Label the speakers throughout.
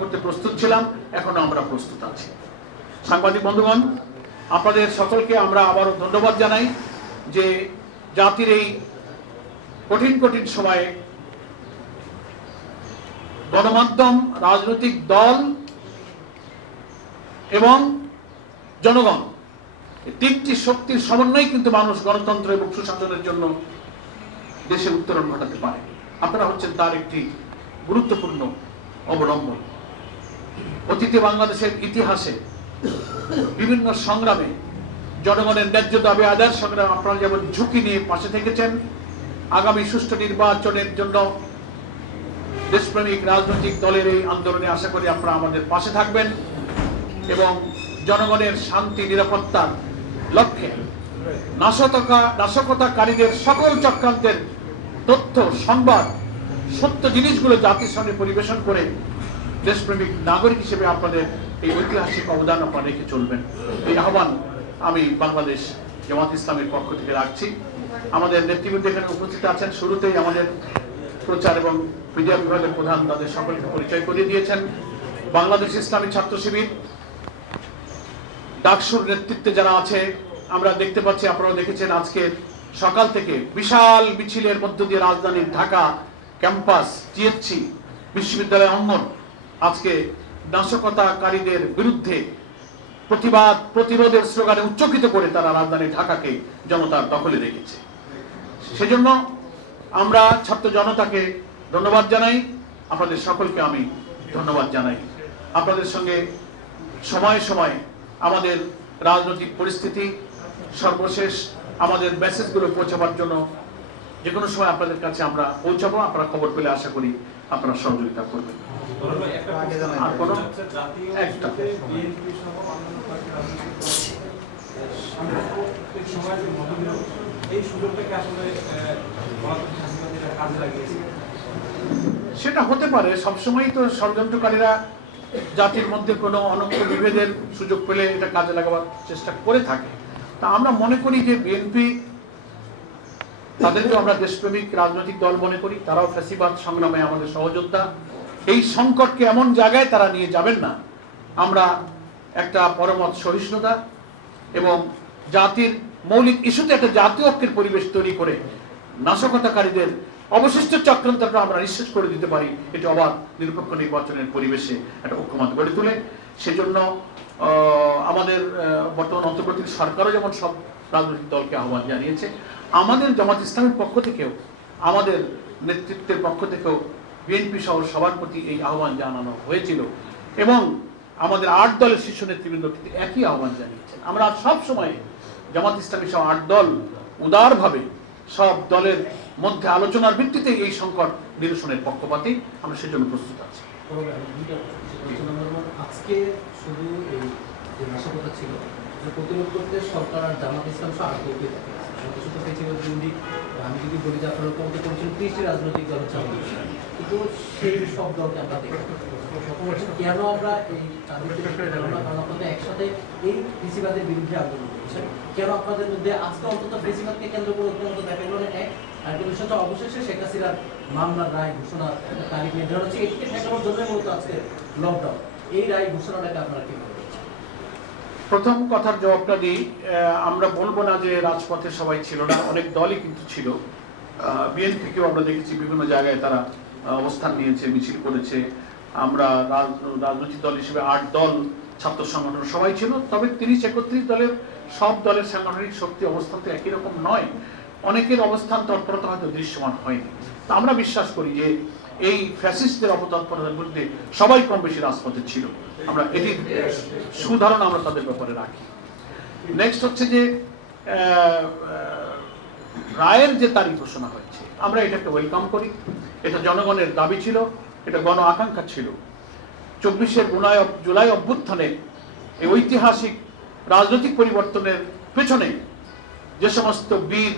Speaker 1: করতে প্রস্তুত ছিলাম, এখনও আমরা প্রস্তুত আছি। সাংবাদিক বন্ধুগণ, আপনাদের সকলকে আমরা আবারও ধন্যবাদ জানাই যে জাতির এই কঠিন কঠিন সময়ে গণমাধ্যম, রাজনৈতিক দল এবং জনগণ তিনটি শক্তির সমন্বয় কিন্তু মানুষ গণতন্ত্র এবং সুশাসনের জন্য দেশে উত্তরণ ঘটাতে পারে। আপনারা হচ্ছেন তার একটি গুরুত্বপূর্ণ অবলম্বন। অতীতে বাংলাদেশের ইতিহাসে বিভিন্ন সংগ্রামে জনগণের ন্যায্য দাবি, আদায়ের সংগ্রাম আপনারা যেমন ঝুঁকি নিয়ে পাশে থেকেছেন, আগামী সুষ্ঠু নির্বাচনের জন্য দেশপ্রেমিক রাজনৈতিক দলের এই আন্দোলনে আশা করি আপনারা আমাদের পাশে থাকবেন এবং জনগণের শান্তি, নিরাপত্তার লক্ষ্যে নাশকতা, নাশকতাকারীদের সকল চক্রান্তের তথ্য, সংবাদ, সত্য জিনিসগুলো জাতির সামনে পরিবেশন করে দেশপ্রেমিক নাগরিক হিসেবে আপনাদের এই ঐতিহাসিক অবদান আপনারা রেখে চলবেন। এই আহ্বান আমি বাংলাদেশ জামাত ইসলামের পক্ষ থেকে রাখছি। আমাদের নেতৃবৃন্দ এখানে উপস্থিত আছেন। শুরুতেই আমাদের প্রচার এবং মিডিয়া বিভাগের প্রধান তাদের সকলকে পরিচয় করিয়ে দিয়েছেন। বাংলাদেশ ইসলামী ছাত্র শিবির, ডাকসুর নেতৃত্বে যারা আছে, আমরা দেখতে পাচ্ছি আপনারা দেখেছেন আজকে সকাল থেকে বিশাল মিছিলের মধ্য দিয়ে রাজধানীর ঢাকা ক্যাম্পাস জিএসসি বিশ্ববিদ্যালয় অঙ্গন আজকে নাশকতাকারীদের বিরুদ্ধে প্রতিবাদ, প্রতিরোধের স্লোগানে উচ্চকিত করে তারা রাজধানী ঢাকাকে জনতার দখলে রেখেছে। সেজন্য আমরা ছাত্র জনতাকে ধন্যবাদ জানাই। আপনাদের সকলকে আমি ধন্যবাদ জানাই। আপনাদের সঙ্গে সময়ে সময়ে আমাদের রাজনৈতিক পরিস্থিতি সর্বশেষ আমাদের মেসেজগুলো পৌঁছাবার জন্য যে কোনো সময় আপনাদের কাছে আমরা পৌঁছাবো, আপনারা খবর পেলে আশা করি আপনারা সহযোগিতা করবেন। সেটা হতে পারে, সবসময়ই তো ষড়যন্ত্রকারীরা জাতির মধ্যে কোনো অনন্ত বিভেদের সুযোগ পেলে এটা কাজে লাগাবার চেষ্টা করে থাকে। তা আমরা মনে করি যে বিএনপি তাদেরকেও আমরা দেশপ্রেমিক রাজনৈতিক দল মনে করি, তারাও ফ্যাসিবাদ সংগ্রামে আমাদের সহযোদ্ধা। এই সংকটকে এমন জায়গায় তারা নিয়ে যাবেন না। আমরা একটা পরমত সহিষ্ণুতা এবং জাতির মৌলিক ইস্যুতে একটা জাতীয় ঐক্যের পরিবেশ তৈরি করে নাশকতাকারীদের অবশিষ্ট চক্রান্তটা আমরা নিঃশেষ করে দিতে পারি, এটি অবাধ নিরপেক্ষ নির্বাচনের পরিবেশে একটা ঐক্যমত গড়ে তুলে। সেজন্য আমাদের বর্তমান অন্তর্বর্তী সরকারও যেমন সব রাজনৈতিক দলকে আহ্বান জানিয়েছে। আমাদের জামাত ইসলামের পক্ষ থেকেও, আমাদের নেতৃত্বের পক্ষ থেকেও বিএনপি সহ সবার প্রতি এই আহ্বান জানানো হয়েছিল এবং আমাদের আট দলের শীর্ষ নেতৃবৃন্দ কিন্তু একই আহ্বান জানিয়েছেন। আমরা সব সময় জামাত ইসলামী সহ আট দল উদারভাবে সব দলের মধ্যে আলোচনার ভিত্তিতে এই সংকট নিরসনের পক্ষপাতী। আমরা সেজন্য প্রস্তুত আছি।
Speaker 2: আজকে শুধু প্রতিরোধ করতে সরকার আর জামাত ইসলাম সহ আট থাকে শুধু পেয়েছিল আমি যদি বলি যে আপনারা ঐক্যমত করেছেন, ত্রিশটি রাজনৈতিক দল হচ্ছে কিন্তু সেই সব দলকে আমরা দেখি কেন আমরা এই তাদের একসাথে এই ফেসিবাদের বিরুদ্ধে আন্দোলন করছেন? কেন আপনাদের মধ্যে আজকে অন্তত ফেসিবাদকে কেন্দ্র করে ঐক্যমত দেখা গেল এক, আর একটা বিষয়টা অবশেষে শেখ হাসিনার মামলার রায় একটা তারিখ নির্ধারণ হচ্ছে। এটিকে ঠেকানোর জন্যই মূলত আজকে লকডাউন এই রায় ঘোষণাটাকে আপনারা কীভাবে দেখছেন?
Speaker 1: প্রথম কথার জবাবটা দিই আমরা বলব না যে রাজপথে সবাই ছিল না, অনেক দলই কিন্তু ছিল। বিএনপিকেও আমরা দেখেছি বিভিন্ন জায়গায় তারা অবস্থান নিয়েছে, মিছিল করেছে। আমরা রাজ- রাজনৈতিক দল হিসেবে আট দল, ছাত্র সংগঠন সবাই ছিল, তবে তিরিশ একত্রিশ দলের সব দলের সাংগঠনিক শক্তি অবস্থান তো একই রকম নয়। অনেকের অবস্থান তৎপরতা হয়তো দৃশ্যমান হয়নি। তা আমরা বিশ্বাস করি যে এই ফ্যাসিস্টদের অপতৎপরতার বিরুদ্ধে সবাই কম বেশি রাজপথে ছিল। আমরা এটি সুধারণা আমরা তাদের ব্যাপারে রাখি। নেক্সট হচ্ছে যে রায়ের যে তারিখ ঘোষণা হয়েছে, আমরা এটাকে ওয়েলকাম করি। এটা জনগণের দাবি ছিল, এটা গণ আকাঙ্ক্ষা ছিল। চব্বিশে জুলাই জুলাই অভ্যুত্থানে এই ঐতিহাসিক রাজনৈতিক পরিবর্তনের পেছনে যে সমস্ত বীর,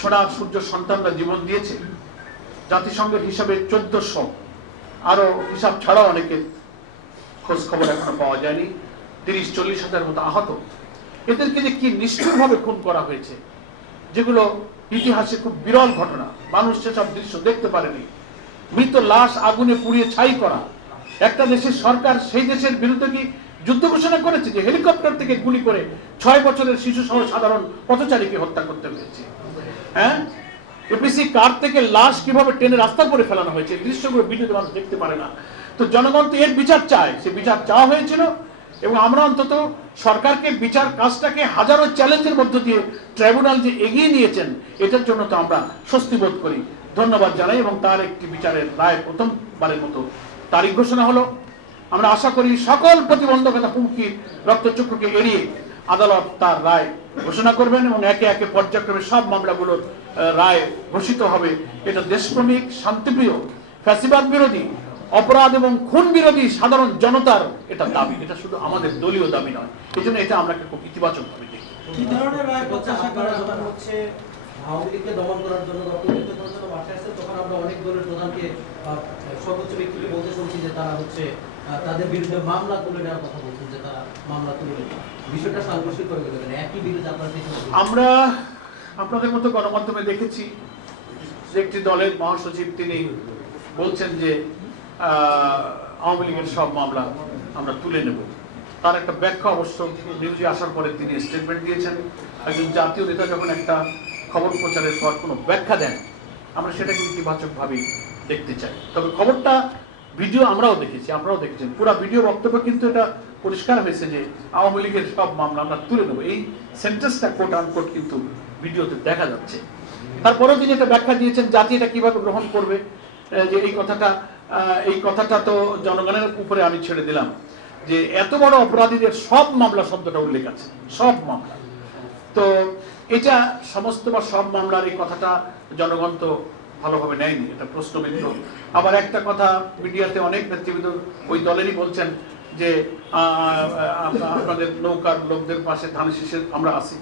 Speaker 1: সোনার সূর্য সন্তানরা জীবন দিয়েছে জাতিসংঘের হিসাবে চোদ্দশো। আরও হিসাব ছাড়াও অনেকে খোঁজ খবর এখনও পাওয়া যায়নি। তিরিশ, চল্লিশ হাজার মতো আহত। এদেরকে যে কি নিষ্ঠুরভাবে খুন করা হয়েছে, যেগুলো ইতিহাসে খুব বিরল ঘটনা, মানুষ সেসব দৃশ্য দেখতে পারেনি। মৃত লাশ আগুনে পুড়িয়ে ছাই করা। একটা দেশের সরকার সেই দেশের বিরুদ্ধে কি যুদ্ধ ঘোষণা করেছে যে হেলিকপ্টার থেকে গুলি করে ছয় বছরের শিশু সহ সাধারণ পথচারীকে হত্যা করতে হয়েছে? হ্যাঁ? এপিসি কার থেকে লাশ কীভাবে ট্রেনে রাস্তার পরে ফেলানো হয়েছে? দৃশ্যগুলো ভিডিওতে মানুষ দেখতে পারে না। তো জনগণ তো এর বিচার চায়। সে বিচার চাওয়া হয়েছিল এবং আমরা অন্তত সরকারকে বিচার কাজটাকে হাজারো চ্যালেঞ্জের মধ্য দিয়ে ট্রাইব্যুনাল যে এগিয়ে নিয়েছেন, এটার জন্য তো আমরা স্বস্তি বোধ করি। ধন্যবাদ জানাই এবং তার একটি বিচারের রায় প্রথমবারের মতো তারিখ ঘোষণা হলো। আমরা আশা করি সকল প্রতিবন্ধকতা হুমকি রক্তচক্ষুকে এড়িয়ে আদালত তার রায় ঘোষণা করবেন এবং একে একে পর্যায়ক্রমে সব মামলাগুলোর রায় ঘোষিত হবে। এটা দেশপ্রেমিক, শান্তিপ্রিয়, ফ্যাসিবাদ বিরোধী, অপরাধ এবং খুন বিরোধী সাধারণ জনতার এটা দাবি। এটা শুধু আমাদের দলীয় দাবি নয়। এই জন্য এটা আমরা খুব ইতিবাচক ভাবে দেখি
Speaker 2: তারা হচ্ছে তাদের বিরুদ্ধে মামলা তুলে নেওয়ার কথা বলছেন যে তারা মামলা তুলে নেবে।
Speaker 1: আমরা আপনাদের মতো গণমাধ্যমে দেখেছি যে একটি দলের মহাসচিব তিনি বলছেন যে আওয়ামী লীগের সব মামলা আমরা তুলে নেব। তার একটা ব্যাখ্যা অবশ্য নিউজে আসার পরে তিনি স্টেটমেন্ট দিয়েছেন। একজন জাতীয় নেতা যখন একটা খবর প্রচারের পর কোনো ব্যাখ্যা দেন, আমরা সেটাকে ইতিবাচকভাবে দেখতে চাই। তবে খবরটা ভিডিও আমরাও দেখেছি আমরাও দেখেছি। পুরো ভিডিও বক্তব্য কিন্তু এটা পরিষ্কার হয়েছে যে আওয়ামী লীগের সব মামলা আমরা তুলে নেব। এই সেন্টেন্সটা কোট আনকোট কিন্তু ভিডিওতে দেখা যাচ্ছে। তারপরেও তিনি একটা ব্যাখ্যা দিয়েছেন, জাতি এটা কীভাবে গ্রহণ করবে? যে এই কথাটা এই কথাটা তো জনগণের উপরে আমি ছেড়ে দিলাম, যে এত বড় অপরাধীদের সব মামলা শব্দটা উল্লেখ আছে, সব মামলা। তো এটা সমস্ত বা সব মামলার এই কথাটা জনগণ তো ভালোভাবে নেয়নি, এটা প্রশ্নবিদ্ধ। আবার একটা কথা মিডিয়াতে অনেক নেতৃবৃন্দ ওই দলেরই বলছেন যে আপনাদের নৌকার লোকদের পাশে ধান শীষের আমরা আছি।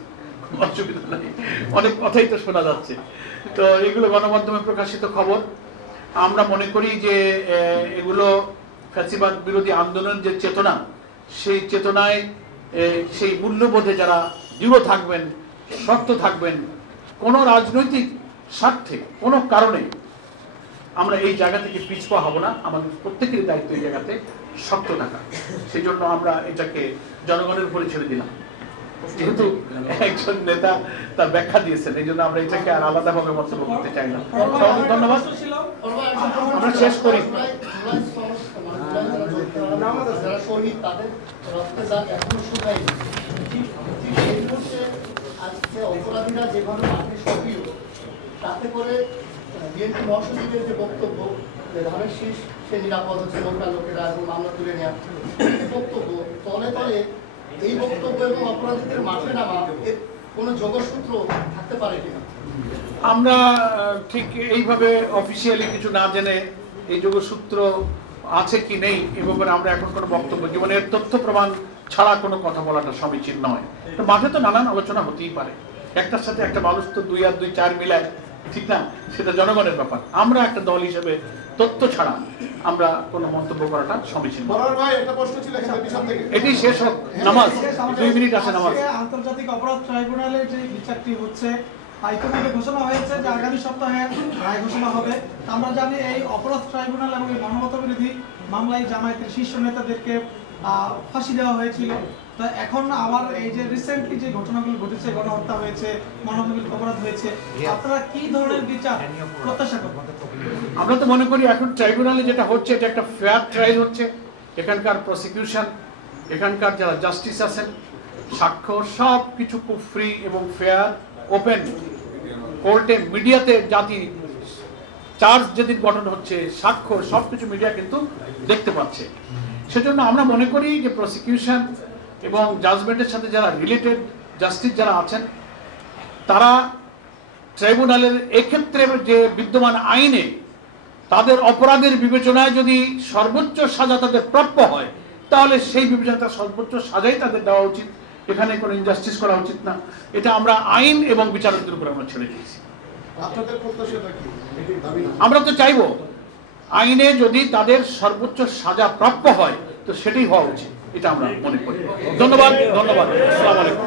Speaker 1: অসুবিধা নেই। অনেক কথাই তো শোনা যাচ্ছে। তো এগুলো গণমাধ্যমে প্রকাশিত খবর। আমরা মনে করি যে এগুলো ফ্যাসিবাদ বিরোধী আন্দোলনের যে চেতনা, সেই চেতনায় সেই মূল্যবোধে যারা দৃঢ় থাকবেন, শক্ত থাকবেন, কোনো রাজনৈতিক স্বার্থে, কোনো কারণে আমরা এই জায়গা থেকে পিছপা হব না। আমাদের প্রত্যেকের দায়িত্ব এই জায়গাতে শক্ত থাকা। সেই জন্য আমরা এটাকে জনগণের উপরে ছেড়ে দিলাম। যেহেতু একজন নেতা তার ব্যাখ্যা দিয়েছেন, এই জন্য আমরা এটাকে আর আলাদাভাবে মন্তব্য করতে চাই না। ধন্যবাদ। আমরা শেষ করি।
Speaker 3: অপরাধীরা যেভাবে সক্রিয় তাতে করে বিএনপি মহাসচিবের যে বক্তব্য, যে ধানের শীষ, সে নিরাপদ হচ্ছে নৌকা লোকেরা এবং মামলা তুলে নেওয়া বক্তব্য, তলে তলে এই বক্তব্য এবং অপরাধীদের মাঠে নামা কোনো যোগসূত্র থাকতে পারে কিনা?
Speaker 1: আমরা ঠিক এইভাবে অফিসিয়ালি কিছু না জেনে এই যোগসূত্র আছে কি নেই, এ ব্যাপারে আমরা এখন কোনো বক্তব্য জীবনের তথ্য প্রমাণ ছাড়া কোনো কথা বলাটা সমীচীন নয়। মাঠে তো নানান আলোচনা হতেই পারে। একটার সাথে একটা মানুষ তো দুই আর দুই চার মিলায় ঠিক না? সেটা জনগণের ব্যাপার। আমরা একটা দল হিসেবে তথ্য ছাড়া আমরা কোনো মন্তব্য করাটা সমীচীন নয়।
Speaker 4: বলার ভাই একটা প্রশ্ন ছিল এখানে পিছন থেকে।
Speaker 1: এটি শেষ হোক। নামাজ। দুই মিনিট আছে নামাজ।
Speaker 5: আন্তর্জাতিক অপরাধ ট্রাইব্যুনালের যে বিচারটি হচ্ছে ইতিমধ্যে ঘোষণা হয়েছে যে আগামী সপ্তাহে রায় ঘোষণা হবে। আমরা জানি এই অপরাধ ট্রাইব্যুনাল এবং এই মানবতা বিরোধী মামলায় জামায়াতের শীর্ষ নেতাদেরকে ফাঁসি দেওয়া হয়েছিল। তো এখন আবার এই যে রিসেন্টলি যে ঘটনাগুলো ঘটেছে গণহত্যা হয়েছে মানবিক অপরাধ হয়েছে আপনারা কি ধরনের বিচার প্রত্যাশা করবেন
Speaker 1: আমরা তো মনে করি এখন ট্রাইব্যুনালে যেটা হচ্ছে এটা একটা ফেয়ার ট্রায়াল হচ্ছে। এখানকার প্রসিকিউশন এখানকার যারা জাস্টিস আছেন সাক্ষ্য সব কিছু খুব ফ্রি এবং ফেয়ার ওপেন কোর্টে মিডিয়াতে জাতি চার্জ যেদিন গঠন হচ্ছে সাক্ষ্য সব কিছু মিডিয়া কিন্তু দেখতে পাচ্ছে। সেজন্য আমরা মনে করি যে প্রসিকিউশন এবং জাজমেন্টের সাথে যারা রিলেটেড জাস্টিস যারা আছেন তারা ট্রাইব্যুনালের এক্ষেত্রে যে বিদ্যমান আইনে তাদের অপরাধের বিবেচনায় যদি সর্বোচ্চ সাজা তাদের প্রাপ্য হয় তাহলে সেই বিবেচনায় সর্বোচ্চ সাজাই তাদের দেওয়া উচিত। এখানে কোনো ইনজাস্টিস করা উচিত না। এটা আমরা আইন এবং বিচারকদের উপর আমরা ছেড়ে দিয়েছি। আমরা তো চাইব আইনে যদি তাদের সর্বোচ্চ সাজা প্রাপ্য হয়, তো সেটাই হওয়া উচিত। এটা আমরা মনে করি। ধন্যবাদ ধন্যবাদ। আসসালামু আলাইকুম।